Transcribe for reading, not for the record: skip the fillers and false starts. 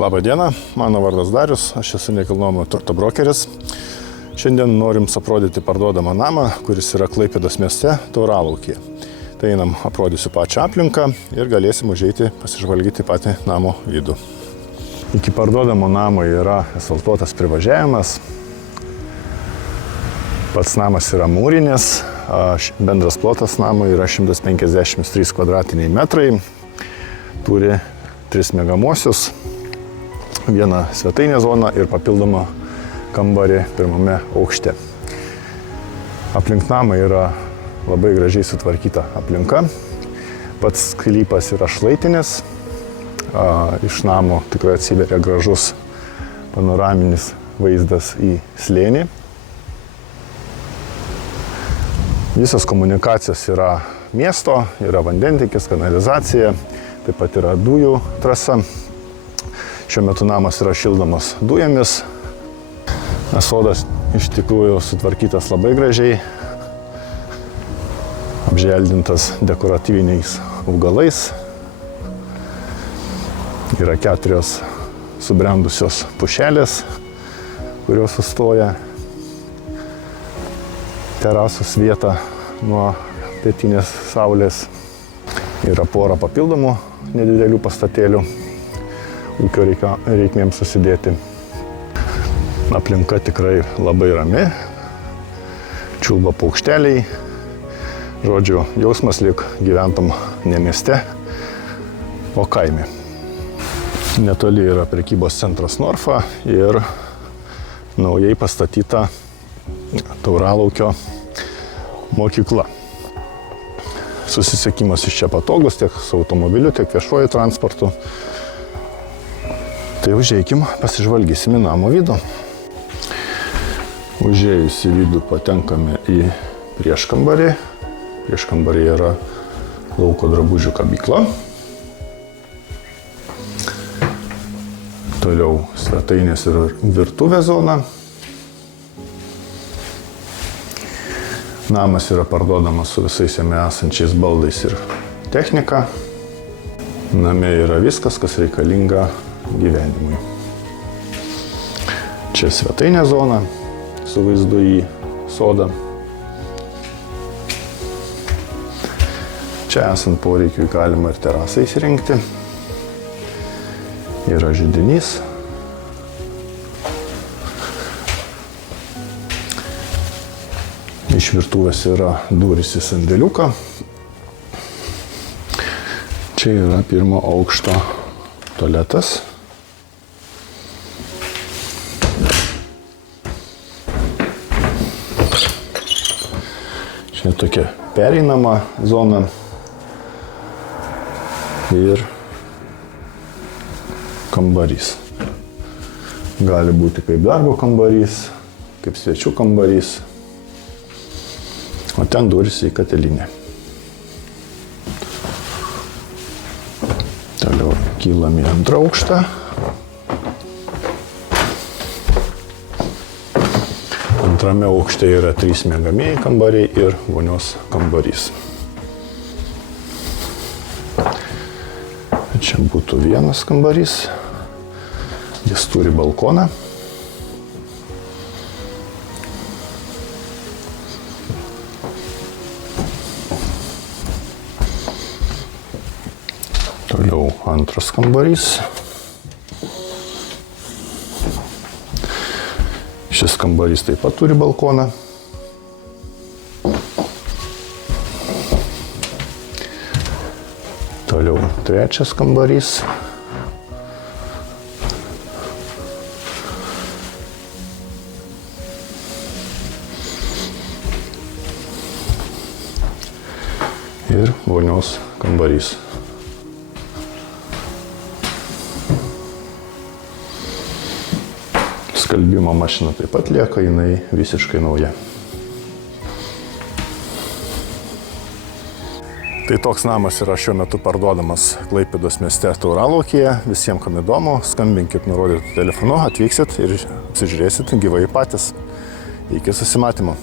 Labą dieną, mano vardas Darius, aš esu nekilnojamo turto brokeris. Šiandien norim aprodyti parduodamą namą, kuris yra Klaipėdos mieste, Tauralaukyje. Tai einam, aprodysiu pačią aplinką ir galėsim užeiti pasižvalgyti patį namo vidų. Iki parduodamo namo yra asfaltuotas privažiavimas. Pats namas yra mūrinis, bendras plotas namo yra 153 kvadratiniai metrai. Turi 3 miegamuosius, vieną svetainę zoną ir papildomą kambarį pirmame aukšte. Aplink namą yra labai gražiai sutvarkyta aplinka. Pats sklypas yra šlaitinis. Iš namo tikrai atsiveria gražus panoraminis vaizdas į slėnį. Visos komunikacijos yra miesto, yra vandentiekis, kanalizacija, taip pat yra dujų trasa. Šiuo metu namas yra šildomas dujomis. Sodas iš tikrųjų sutvarkytas labai gražiai, apželdintas dekoratyviniais augalais. Yra 4 subrendusios pušelės, kurios sustoja terasos vietą nuo pietinės saulės. Yra pora papildomų nedidelių pastatėlių ūkio reikmėms susidėti. Aplinka tikrai labai rami, čiulba paukšteliai. Žodžiu, jausmas lyg gyventum ne mieste, o kaime. Netoli yra prekybos centras Norfa ir naujai pastatyta Tauralaukio mokykla. Susisiekimas iš čia patogus tiek su automobiliu, tiek viešuoju transportu. Tai užeikim, pasižvalgysim į namo vidų. Užėjus į vidų patenkame į prieškambarį. Prieškambarį yra lauko drabužių kabykla. Toliau svetainės ir virtuvės zona. Namas yra parduodamas su visais jame esančiais baldais ir technika. Name yra viskas, kas reikalinga gyvenimui. Čia svetainė zona su vaizdu į sodą. Čia esant poreikiui galima ir terasą įsirengti. Yra židinys. Iš virtuvės yra durys į sandėliuką. Čia yra pirmo aukšto tualetas. Čia tokia pereinama zona ir kambarys. Gali būti kaip darbo kambarys, kaip svečių kambarys. O ten durys į katilinę. Toliau kylam į antrą aukštą. Antrame aukšte yra 3 miegamieji kambariai ir vonios kambarys. Čia būtų vienas kambarys. Jis turi balkoną. Toliau antras kambarys. Šis kambarys taip pat turi balkoną. Toliau trečias kambarys. Ir vonios kambarys. Skalbimo mašina taip pat lieka, jinai visiškai nauja. Tai toks namas yra šiuo metu parduodamas Klaipėdos mieste Tauralaukyje. Visiems, kam įdomu, skambinkit nurodytu telefonu, atvyksit ir apsižiūrėsit gyvai patys. Iki susimatymo.